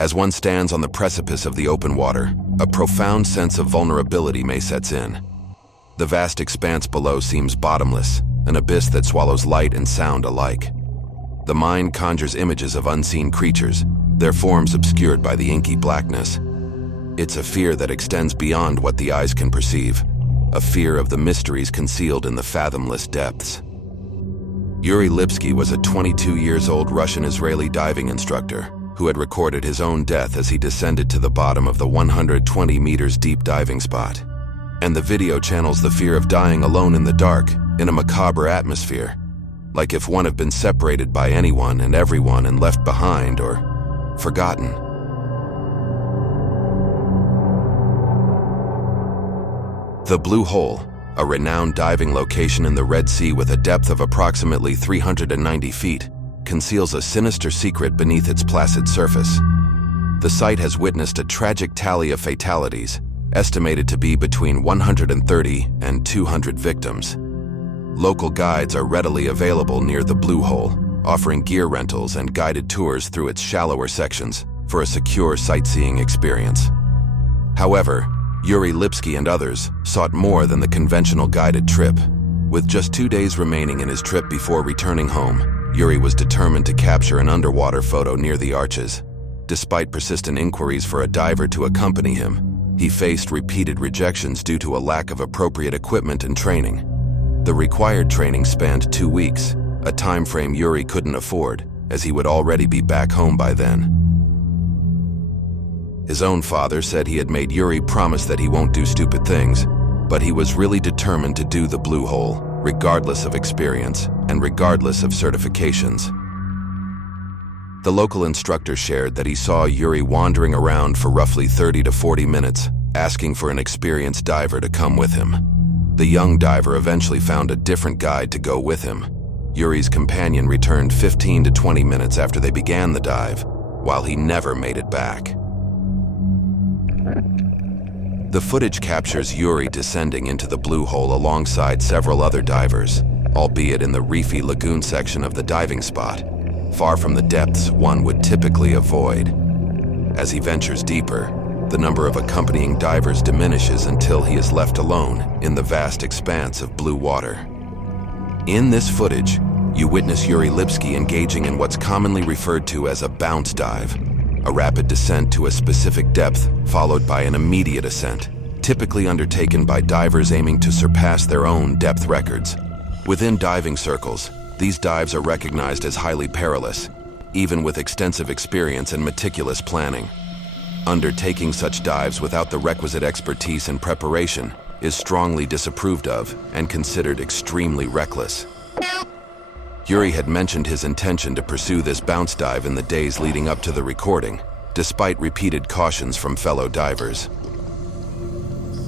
As one stands on the precipice of the open water, a profound sense of vulnerability may set in. The vast expanse below seems bottomless, an abyss that swallows light and sound alike. The mind conjures images of unseen creatures, their forms obscured by the inky blackness. It's a fear that extends beyond what the eyes can perceive, a fear of the mysteries concealed in the fathomless depths. Yuri Lipsky was a 22-year-old Russian-Israeli diving instructor who had recorded his own death as he descended to the bottom of the 120 meters deep diving spot. And the video channels the fear of dying alone in the dark, in a macabre atmosphere, like if one had been separated by anyone and everyone and left behind or forgotten. The Blue Hole, a renowned diving location in the Red Sea with a depth of approximately 390 feet, conceals a sinister secret beneath its placid surface. The site has witnessed a tragic tally of fatalities, estimated to be between 130 and 200 victims. Local guides are readily available near the Blue Hole, offering gear rentals and guided tours through its shallower sections for a secure sightseeing experience. However, Yuri Lipsky and others sought more than the conventional guided trip. With just 2 days remaining in his trip before returning home, Yuri was determined to capture an underwater photo near the arches. Despite persistent inquiries for a diver to accompany him, he faced repeated rejections due to a lack of appropriate equipment and training. The required training spanned 2 weeks, a time frame Yuri couldn't afford, as he would already be back home by then. His own father said he had made Yuri promise that he won't do stupid things, but he was really determined to do the Blue Hole, regardless of experience and regardless of certifications. The local instructor shared that he saw Yuri wandering around for roughly 30 to 40 minutes, asking for an experienced diver to come with him. The young diver eventually found a different guide to go with him. Yuri's companion returned 15 to 20 minutes after they began the dive, while he never made it back. The footage captures Yuri descending into the Blue Hole alongside several other divers, albeit in the reefy lagoon section of the diving spot, far from the depths one would typically avoid. As he ventures deeper, the number of accompanying divers diminishes until he is left alone in the vast expanse of blue water. In this footage, you witness Yuri Lipsky engaging in what's commonly referred to as a bounce dive, a rapid descent to a specific depth followed by an immediate ascent, typically undertaken by divers aiming to surpass their own depth records. Within diving circles, these dives are recognized as highly perilous, even with extensive experience and meticulous planning. Undertaking such dives without the requisite expertise and preparation is strongly disapproved of and considered extremely reckless. Yuri had mentioned his intention to pursue this bounce dive in the days leading up to the recording, despite repeated cautions from fellow divers.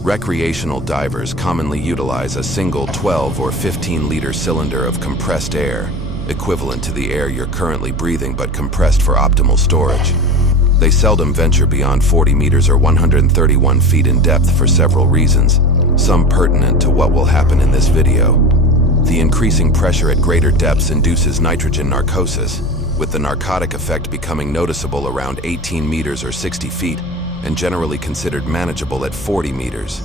Recreational divers commonly utilize a single 12 or 15-liter cylinder of compressed air, equivalent to the air you're currently breathing but compressed for optimal storage. They seldom venture beyond 40 meters or 131 feet in depth for several reasons, some pertinent to what will happen in this video. The increasing pressure at greater depths induces nitrogen narcosis, with the narcotic effect becoming noticeable around 18 meters or 60 feet, and generally considered manageable at 40 meters.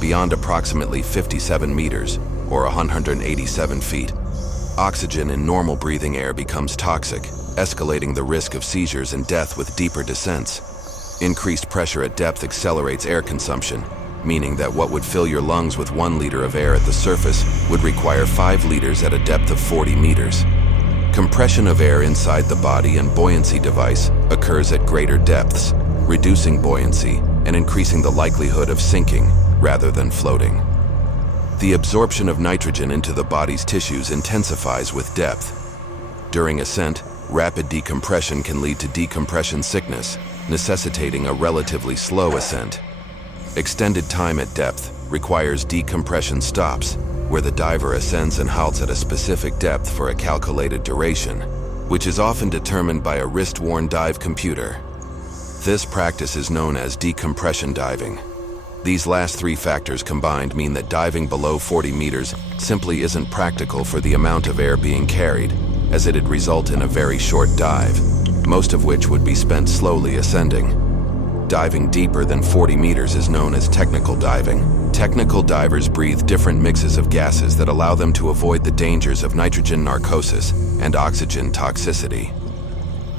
Beyond approximately 57 meters, or 187 feet, oxygen in normal breathing air becomes toxic, escalating the risk of seizures and death with deeper descents. Increased pressure at depth accelerates air consumption, meaning that what would fill your lungs with 1 liter of air at the surface would require 5 liters at a depth of 40 meters. Compression of air inside the body and buoyancy device occurs at greater depths, reducing buoyancy and increasing the likelihood of sinking rather than floating. The absorption of nitrogen into the body's tissues intensifies with depth. During ascent, rapid decompression can lead to decompression sickness, necessitating a relatively slow ascent. Extended time at depth requires decompression stops, where the diver ascends and halts at a specific depth for a calculated duration, which is often determined by a wrist-worn dive computer. This practice is known as decompression diving. These last 3 factors combined mean that diving below 40 meters simply isn't practical for the amount of air being carried, as it'd result in a very short dive. most of which would be spent slowly ascending. Diving deeper than 40 meters is known as technical diving. Technical divers breathe different mixes of gases that allow them to avoid the dangers of nitrogen narcosis and oxygen toxicity.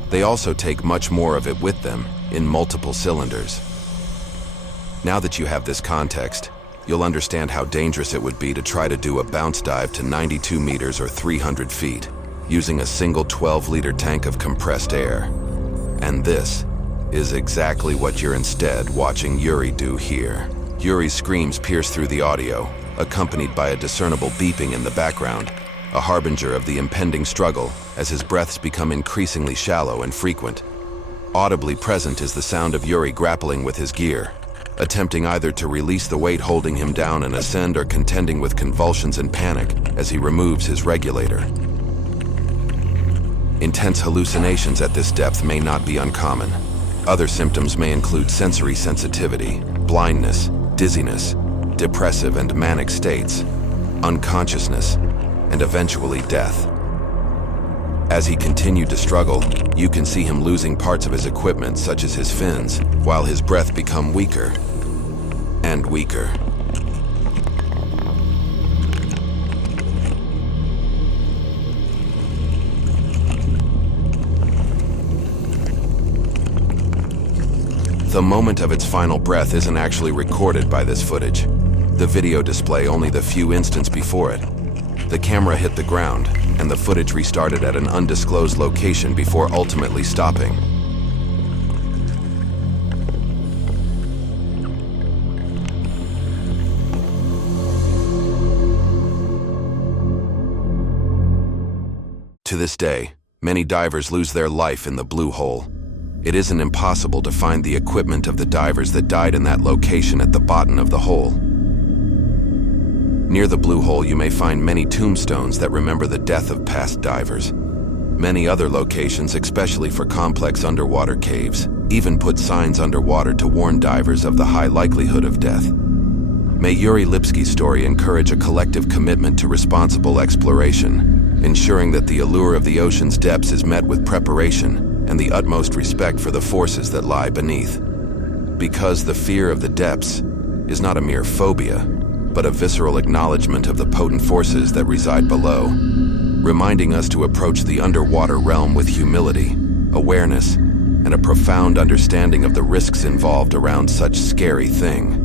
They also take much more of it with them in multiple cylinders. Now that you have this context, you'll understand how dangerous it would be to try to do a bounce dive to 92 meters or 300 feet using a single 12-liter tank of compressed air. And this is exactly what you're instead watching Yuri do here. Yuri's screams pierce through the audio, accompanied by a discernible beeping in the background, a harbinger of the impending struggle as his breaths become increasingly shallow and frequent. Audibly present is the sound of Yuri grappling with his gear, attempting either to release the weight holding him down and ascend or contending with convulsions and panic as he removes his regulator. Intense hallucinations at this depth may not be uncommon. Other symptoms may include sensory sensitivity, blindness, dizziness, depressive and manic states, unconsciousness, and eventually death. As he continued to struggle, you can see him losing parts of his equipment such as his fins, while his breath become weaker and weaker. The moment of its final breath isn't actually recorded by this footage. The video display only the few instants before it. The camera hit the ground, and the footage restarted at an undisclosed location before ultimately stopping. To this day, many divers lose their life in the blue hole. It isn't impossible to find the equipment of the divers that died in that location at the bottom of the hole. Near the blue hole, you may find many tombstones that remember the death of past divers. Many other locations, especially for complex underwater caves, even put signs underwater to warn divers of the high likelihood of death. May Yuri Lipsky's story encourage a collective commitment to responsible exploration, ensuring that the allure of the ocean's depths is met with preparation and the utmost respect for the forces that lie beneath. Because the fear of the depths is not a mere phobia, but a visceral acknowledgement of the potent forces that reside below, reminding us to approach the underwater realm with humility, awareness, and a profound understanding of the risks involved around such scary thing.